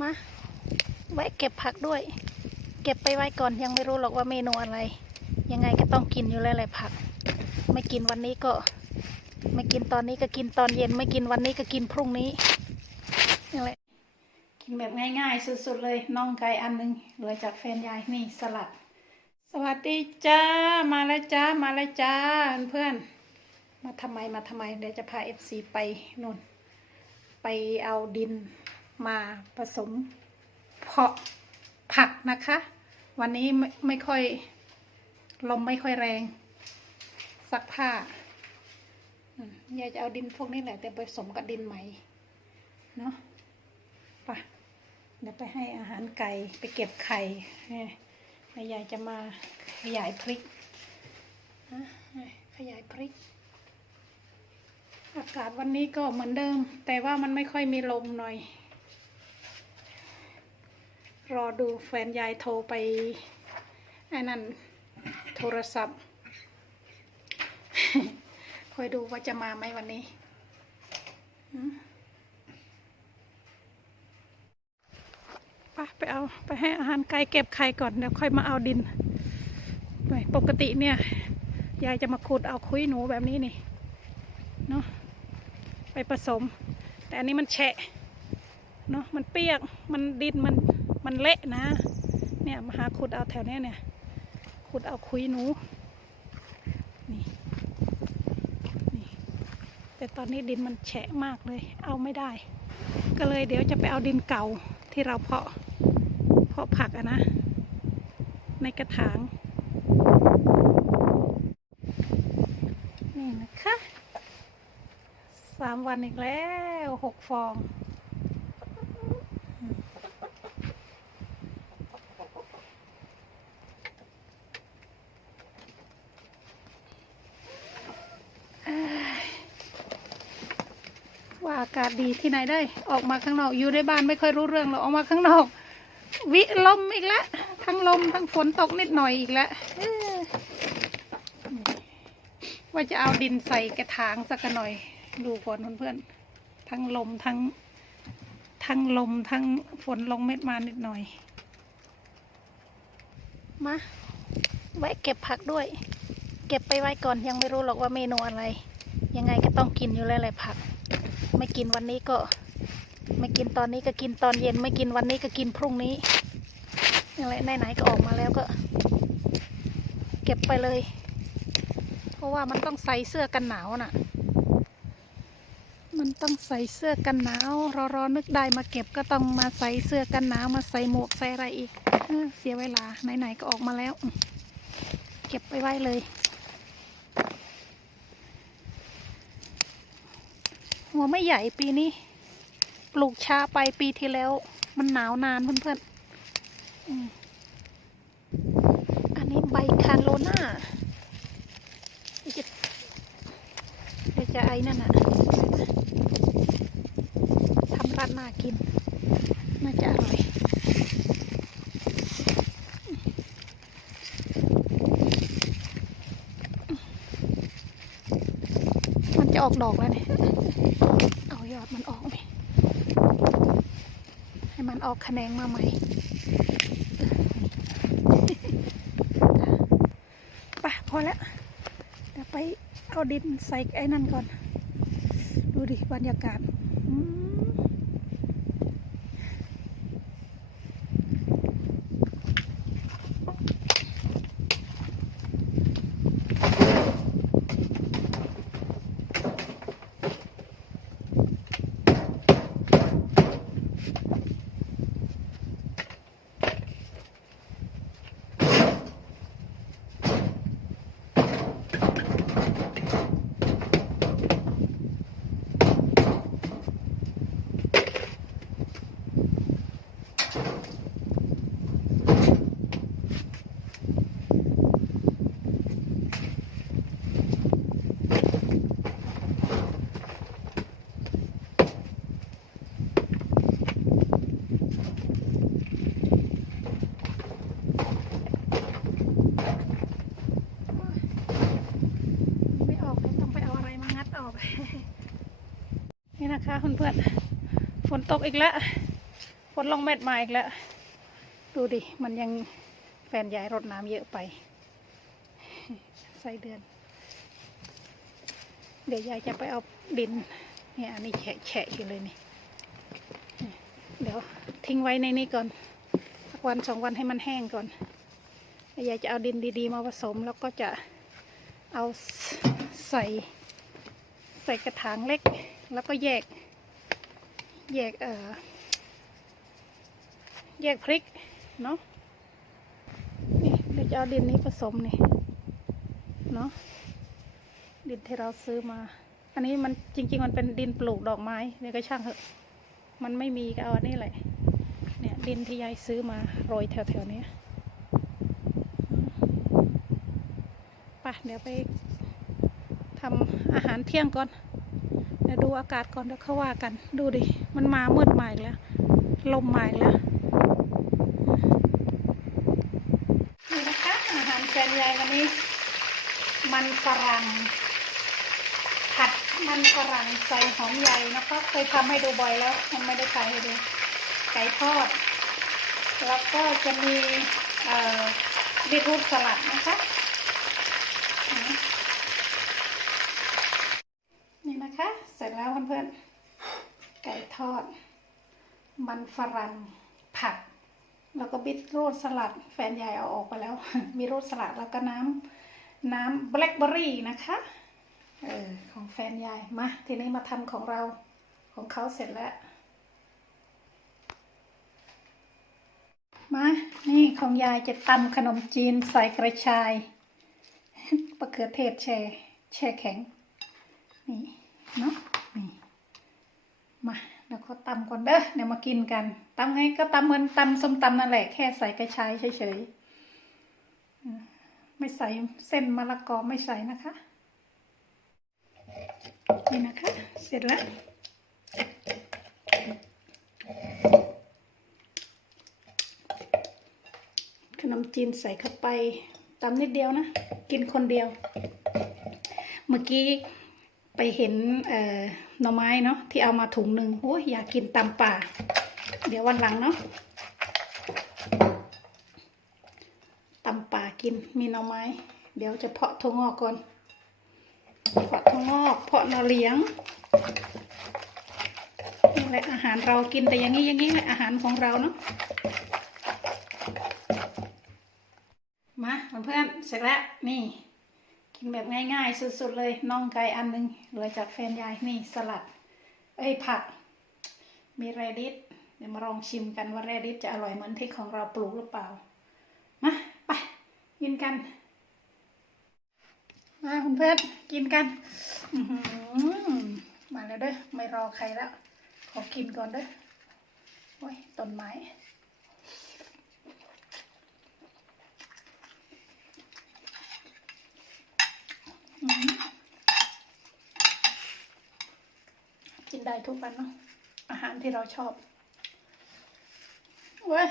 มาแวะเก็บผักด้วย เก็บไปไว้ก่อนยังไม่รู้หรอกว่าเมนูอะไร ยังไงก็ต้องกินอยู่แล้วแหละผัก ไม่กินวันนี้ก็ ไม่กินตอนนี้ก็กินตอนเย็น ไม่กินวันนี้ก็กินพรุ่งนี้นี่แหละกินแบบง่ายๆ สุดๆเลยน่องไก่อันหนึงเหลือจากแฟนยายนี่สลัด สวัสดีจ้ามาแล้วจ้ามาแล้วจ้าเพื่อนมาทำไมมาทำไมเดี๋ยวจะพาเอฟซีไปนู่นไปเอาดิน มาผสมเพาะผักนะคะ วันนี้ไม่ไม่ค่อยลมไม่ค่อยแรงซักผ้าอยายจะเอาดินพวกนี้แหละ แต่ผสมกับดินใหม่เนาะไปะเดี๋ยวไปให้อาหารไก่ไปเก็บไข่เนี่ยแล้วยายจะมาขยายพริกขยายพริก อากาศวันนี้ก็เหมือนเดิม แต่ว่ามันไม่ค่อยมีลมหน่อย รอดูแฟนยายโทรไปไอ้นั่นโทรศัพท์ คอยดูว่าจะมาไหมวันนี้ไปไปเอาไปให้อาหารไก่เก็บไข่ก่อนเดี๋ยวค่อยมาเอาดินไปปกติเนี่ย ยายจะมาขุดเอาคุยหนูแบบนี้นี่เนาะไปผสม แต่อันนี้มันแฉะเนาะมันเปียกมันดินมัน มันเละนะ เนี่ยมาหาขุดเอาแถวเนี้ยเนี่ย ขุดเอาคุยหนู นี่นี่ แต่ตอนนี้ดินมันแฉะมากเลย เอาไม่ได้ ก็เลยเดี๋ยวจะไปเอาดินเก่าที่เราเพาะ เพาะผักอะนะ ในกระถาง นี่นะคะสามวันอีกแล้วหกฟอง ว่าอากาศดีที่ไหนได้ ออกมาข้างนอก อยู่ในบ้านไม่ค่อยรู้เรื่องหรอกออกมาข้างนอก วิลมอีกแล้วทั้งลมทั้งฝนตกนิดหน่อยอีกแล้วว่าจะเอาดินใส่กระถางสักหน่อย ดูก่อนเพื่อนๆทั้งลมทั้ง ทั้งลมทั้งฝนลงเม็ดมานิดหน่อย มาแวะเก็บผักด้วย เก็บไปไว้ก่อนยังไม่รู้หรอกว่าเมนูอะไร ยังไงก็ต้องกินอยู่แล้วแหละผัก ไม่กินวันนี้ก็ ไม่กินตอนนี้ก็กินตอนเย็น ไม่กินวันนี้ก็กินพรุ่งนี้นี่แหละไหนๆก็ออกมาแล้วก็ เก็บไปเลย เพราะว่ามันต้องใส่เสื้อกันหนาวน่ะ มันต้องใส่เสื้อกันหนาวรอรอนึกได้มาเก็บก็ต้องมาใส่เสื้อกันหนาวมาใส่หมวกใส่อะไรอีกเออเสียเวลาไหนๆก็ออกมาแล้ว เก็บไปไว้เลย หัวไม่ใหญ่ปีนี้ ปลูกช้าไปปีที่แล้ว มันหนาวนานเพื่อนๆอันนี้ใบคาโลน่าเดี๋ยวจะเดี๋ยวจะไอ้นั่นนะทำราดหน้ากิน น่าจะอร่อยมันจะออกดอกแล้วเนี่ย เอายอดมันออกไหมให้มัน ออกแขนงมาใหม่ปะพอแล้วเดี๋ยวไปเอาดินใส่ไอ้นั่นก่อน ดูดิบรรยากาศอืมออกเลยต้องไปเอาอะไรมางัดออก นี่นะคะ เพื่อนๆ ฝนตกอีกแล้ว ฝนลงเม็ดมาอีกแล้ว ดูดิ มันยังแฟนยายรดน้ำเยอะไป ใส่เดือน เดี๋ยวยายจะไปเอาดิน เนี่ยอันนี้แฉะแฉะอยู่เลยนี่ เดี๋ยวทิ้งไว้ในนี้ก่อน สักวันสองวันให้มันแห้งก่อนแล้วยายจะเอาดินดีๆ มาผสมแล้วก็จะเอาใส่ใส่กระถางเล็กแล้วก็แยก แยกเอ่อแยกพริกเนาะนี่เดี๋ยวจะเอาดินนี้ผสมนี่เนาะดินที่เราซื้อมา อันนี้มันจริง ๆ มันเป็นดินปลูกดอกไม้เดี๋ยก็ช่างเถอะ มันไม่มีก็เอาอันนี้แหละเนี่ยดินที่ยายซื้อมาโรยแถวๆนี้ยไปเดี๋ยวไปทำอาหารเที่ยงก่อน ดี๋ยวดูอากาศก่อนเดี๋ยวเขาว่ากัน ดูดิ มันมามืดมาอีกแล้ว ลมมาอีกแล้ว นี่นะคะอาหารแฟนยายวันนี้ มันฝรั่งผัดมันฝรั่งใส่หอมใหญ่นะคะเคยทำให้ดูบ่อยแล้ว มันไม่ได้ถ่ายให้ดูไก่ทอด แล้วก็จะมีเอ่อบีทรูทสลัดนะคะนี่นี่นะคะ เสร็จแล้วเพื่อนๆ ไก่ทอด มันฝรั่งผัดแล้วก็บิทรูทสลัด แฟนยายเอาออกไปแล้ว มีรูทสลัดแล้วก็น้ำน้ำแบล็คเบอร์รี่นะคะเออของแฟนยายมา ทีนี้มาทำของเราของเขาเสร็จแล้ว มา นี่ของยายจะตำขนมจีนใส่กระชายมะเขือเทศแช่แช่แข็ง นี่ เนาะ มาแล้วก็ตำก่อนเด้อเดี๋ยวมากินกันตำไงก็ตำเหมือนตำส้มตำนั่นแหละแค่ใส่กระชายเฉยๆไม่ใส่เส้นมะละกอไม่ใส่นะคะ นี่นะคะ เสร็จแล้วขนมจีนใส่เข้าไปตำนิดเดียวนะ กินคนเดียว เมื่อกี้ไปเห็นเอ่อ หน่อไม้เนาะที่เอามาถุงหนึ่งโอ้ยอยากกินตำป่า เดี๋ยววันหลังเนาะตำป่ากินมีหน่อไม้ เดี๋ยวจะเพาะถั่วงอกก่อน เพาะถั่วงอกเพาะหน่อเลี้ยงนี่แหละอาหารเรากินแต่อย่างนี้อย่างนี้แหละอาหารของเราเนาะมาเพื่อนเสร็จแล้วนี่ กินแบบง่ายๆ สุดๆเลยน่องไก่อันหนึงเหลือจากแฟนยายนี่สลัด เอ้ยผัก มีแรดิสเดี๋ยวมาลองชิมกันว่าแรดิสจะอร่อยเหมือนที่ของเราปลูกหรือเปล่ามาไปกินกันมาคุณเพื่อนกินกันมาแล้วเด้อไม่รอใครแล้ว ขอกินก่อนเด้อโอ้ยต้นไม้ กินได้ทุกวันเนาะอาหารที่เราชอบเว้ย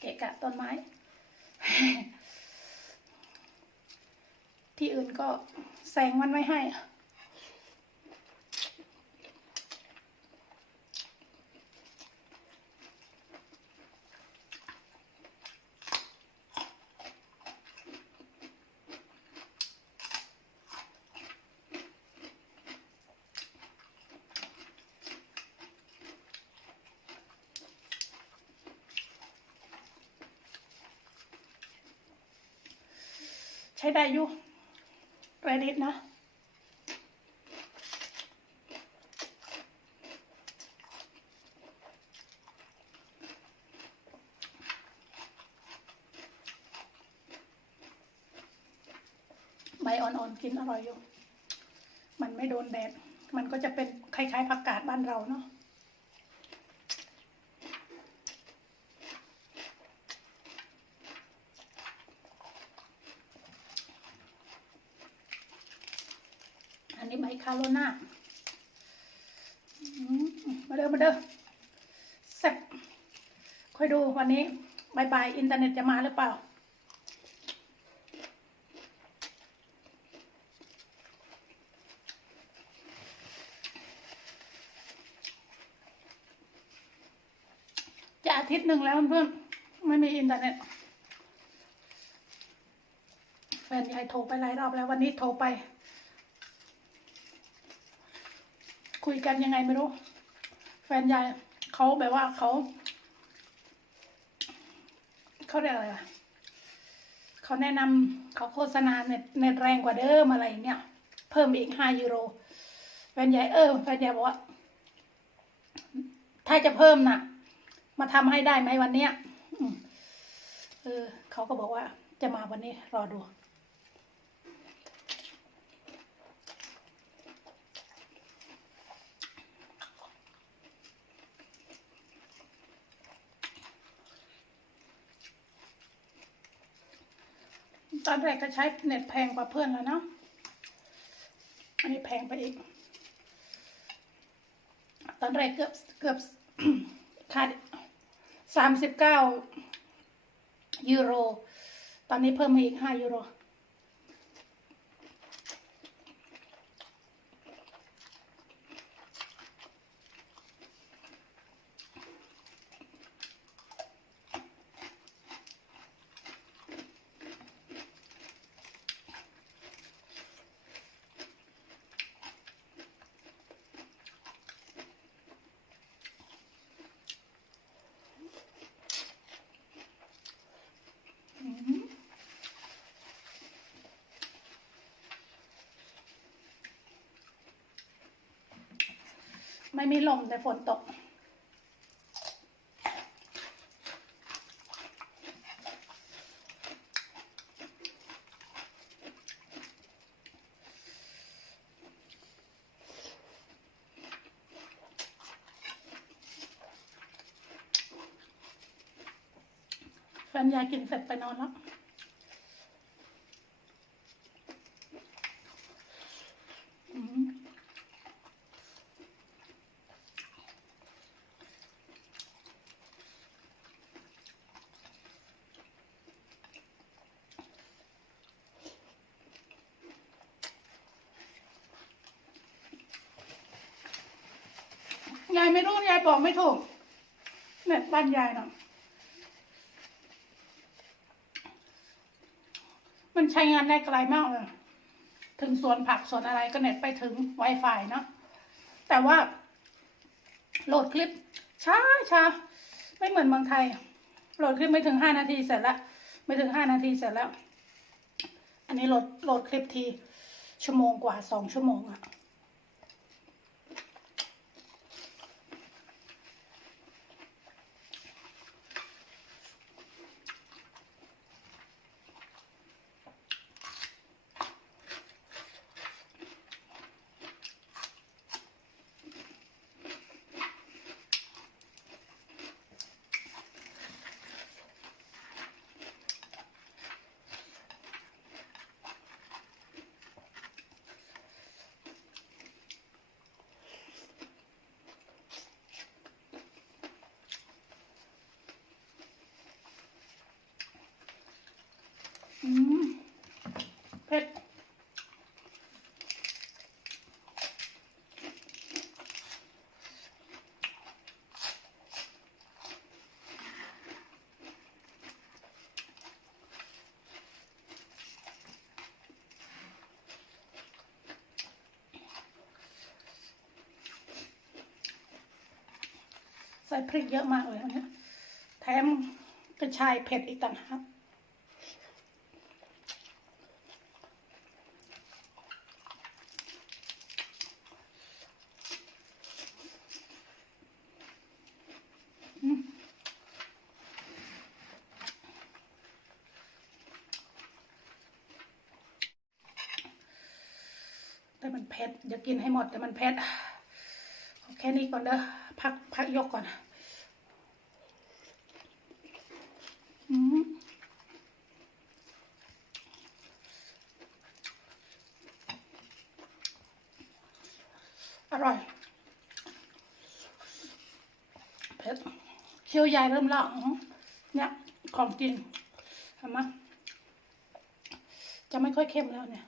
เกะกะต้นไม้ ที่อื่นก็แซงมันไม่ให้ ช้ได้อยู่ไรนิดนะใบอ่อนๆกินอร่อยอยู่ มันไม่โดนแดด มันก็จะเป็นคล้ายๆผักกาดบ้านเราเนาะ อันนี้ใบคาโรนาอมาเด้อมาเด้อแซ่บค่อยดูวันนี้บายบายอินเทอร์เน็ตจะมาหรือเปล่า จะอาทิตย์หนึ่งแล้วเพื่อนไม่มีอินเทอร์เน็ตแฟนยายโทรไปหลายรอบแล้ววันนี้โทรไป คุยกันยังไงไม่รู้ แฟนยายเขาแบบว่าเขาเขาเรียกอะไรล่ะเขาแนะนำเขาโฆษณาเน็ตเน็ตแรงกว่าเดิมอะไรเงี้ยเพิ่มอีกห้ายูโร แฟนยายเออแฟนยายบอกว่า ถ้าจะเพิ่มน่ะ มาทำให้ได้ไหมวันเนี้ยเออเขาก็บอกว่าจะมาวันนี้รอดู ตอนแรกก็ใช้เน็ตแพงกว่าเพื่อนแล้วเนาะ อันนี้แพงไปอีก ตอนแรกเกือบเกือบค่าสามสิบเก้ายูโร ตอนนี้เพิ่มมาอีกห้ายูโร ไม่มีลมแต่ฝนตก แฟนยายกินเสร็จไปนอนแล้ว อืม ยายไม่รู้ยายบอกไม่ถูกเน็ตบ้านยายเนาะมันใช้งานได้ไกลมากเลย ถึงสวนผักสวนอะไรก็เน็ตไปถึง Wi-Fi เนาะ แต่ว่า โหลดคลิป ช้าช้าไม่เหมือนเมืองไทย โหลดคลิปไม่ถึงห้านาทีเสร็จแล้ว ไม่ถึงห้านาทีเสร็จแล้ว อันนี้โหลดโหลดคลิปที ชั่วโมงกว่าสองชั่วโมงอะ อืมเผ็ดใส่พริกเยอะมากเลยอันนี้แถมกระชายเผ็ดอีกต่างหากแต่มันเผ็ดเดี๋ยวกินให้หมดแต่มันเผ็ดเอาแค่นี้ก่อนเด้อพักพักยกก่อน อร่อย เผ็ดเคี่ยวยายเริ่มละเนี่ย ของจริงเห็นไหมจะไม่ค่อยเข้มแล้วเนี่ย